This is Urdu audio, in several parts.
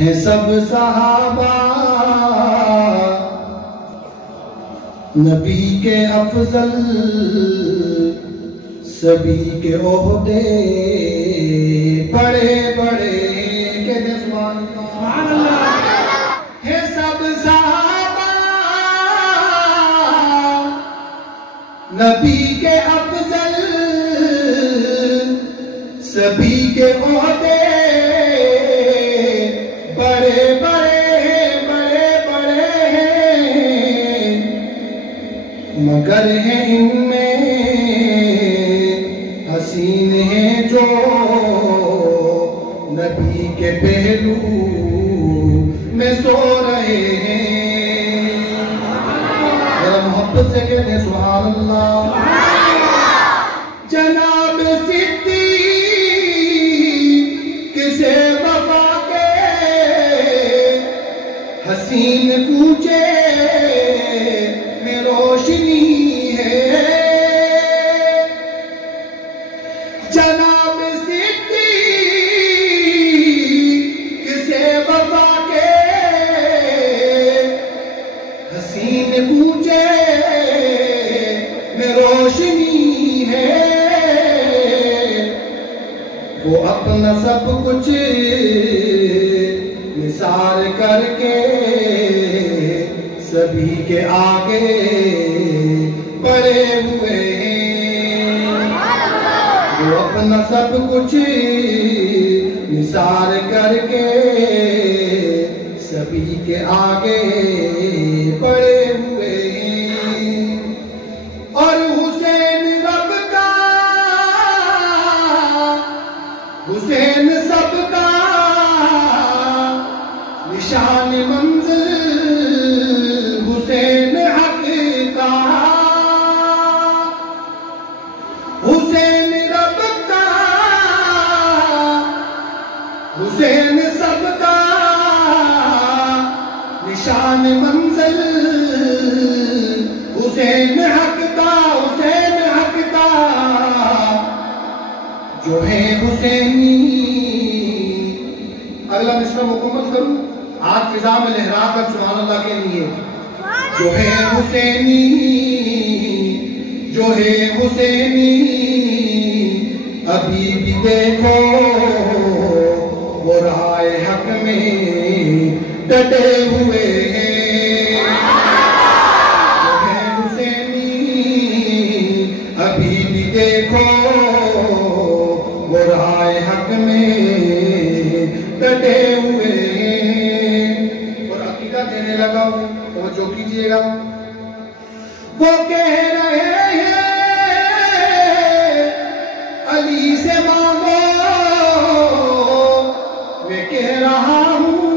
ہیں سب صحابہ نبی کے افضل، سبھی کے عہدے بڑے بڑے، کہتے سبحان اللہ۔ ہیں سب صحابہ نبی کے افضل، سبھی کے عہدے بڑے بڑے بڑے بڑے ہیں، مگر ہیں ان میں حسین ہیں جو نبی کے پہلو میں سو رہے ہیں۔ ذرا محبت سے کہتے ہیں سبحان اللہ۔ جناب صدیق سے وفا کے حسین کوچے میں روشنی ہے، جناب صدیق سے وفا کے حسین کوچے میں روشنی ہے، وہ اپنا سب کچھ نثار کر کے سبھی کے آگے بڑھے ہوئے ہیں، وہ اپنا سب کچھ نثار کر کے سبھی کے آگے بڑھے ہوئے ہیں۔ اور حسین رب کا، حسین سب کا نشان منزل، حسین حق کا، حسین رب کا، حسین سب کا نشان منزل، حسین حق کا، حسین حق کا، جو ہے حسینی۔ اگلا مصرع مکمل کروں، ہاتھ فضا میں لہرا کر سبحان اللہ کے لیے۔ جو ہے حسینی، جو ہے حسینی، ابھی بھی دیکھو وہ راہ حق میں ڈٹے ہوئے ہیں۔ جو ہے حسینی، ابھی بھی دیکھو وہ راہ حق میں ڈٹے ہوئے ہیں۔ اور عقیدہ دینے لگا ہوں، توجہ کیجئے گا۔ وہ کہہ رہے ہیں علی سے مانگو، میں کہہ رہا ہوں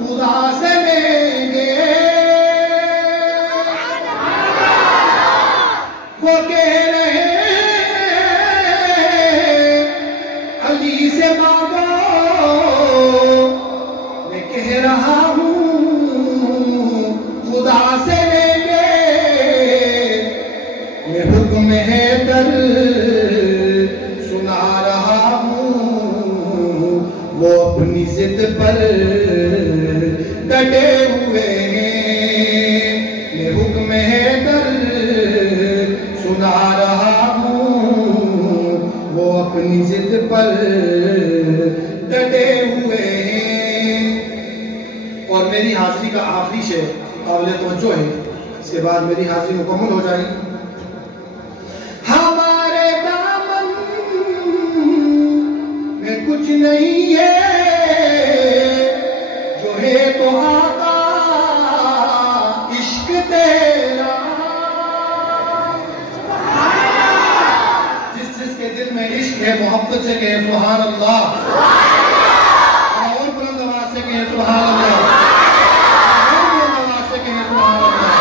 خدا سے لیں گے۔ وہ کہہ رہے ہیں علی سے مانگو، میں کہہ رہا ہوں خدا سے لیں گے۔ میں حکم حیدر سنا رہا ہوں، وہ اپنی ضد پر ڈٹے ہوئے ہیں۔ میں حکم حیدر سنا رہا ہوں، وہ اپنی ضد پر ڈٹے ہوئے ہیں۔ اور میری حاضری کا آخری شعر قابل توجہ ہے، اس کے بعد میری حاضری مکمل ہو جائے گی۔ ہمارے دامن میں کچھ نہیں ہے، جو ہے تو آقا عشق تیرا۔ جس جس کے دل میں عشق ہے محبت سے کہے سبحان اللہ، اور بلند آواز سے کہے سبحان اللہ، اور بلند آواز سے کہے سبحان اللہ۔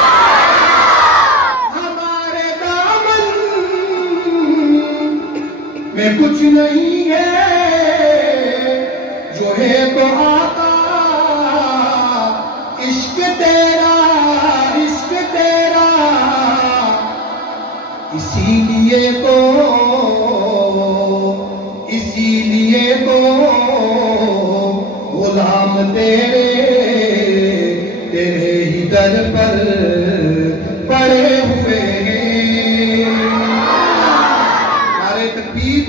ہمارے دامن میں کچھ نہیں ہے، جو ہے تو آقا عشق تیرا، عشق تیرا۔ اسی لیے تو تیرے تیرے ہی در پر پڑے ہوئے ہیں. نعرہ تکبیر.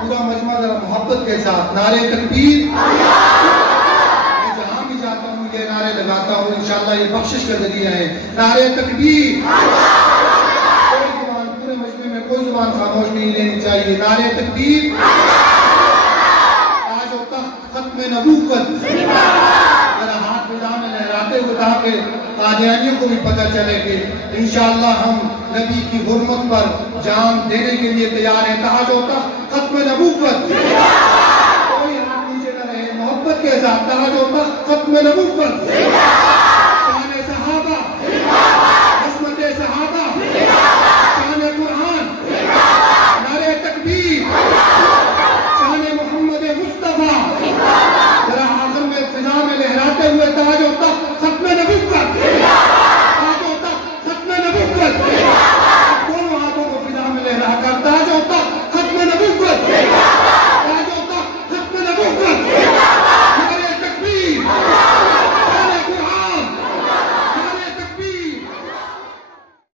پورا مجمع ذرا محبت کے ساتھ نعرہ تکبیر. میں جہاں بھی جاتا ہوں یہ نعرے لگاتا ہوں، انشاءاللہ یہ بخشش کا ذریعہ ہے. نعرہ تکبیر. پورے مجمع میں کوئی زبان خاموش نہیں رہنی چاہیے. نعرہ تکبیر. تاج و تخت ختم نبوت. ذرا ہاتھ فضا میں لہراتے ہوئے تاکہ قادیانیوں کو بھی پتہ چلے کہ انشاءاللہ ہم نبی کی حرمت پر جان دینے کے لیے تیار ہیں. تاج و تخت ختم نبوت. کوئی ہاتھ نیچے نہ رہے. محبت کے ساتھ تاج و تخت ختم نبوت.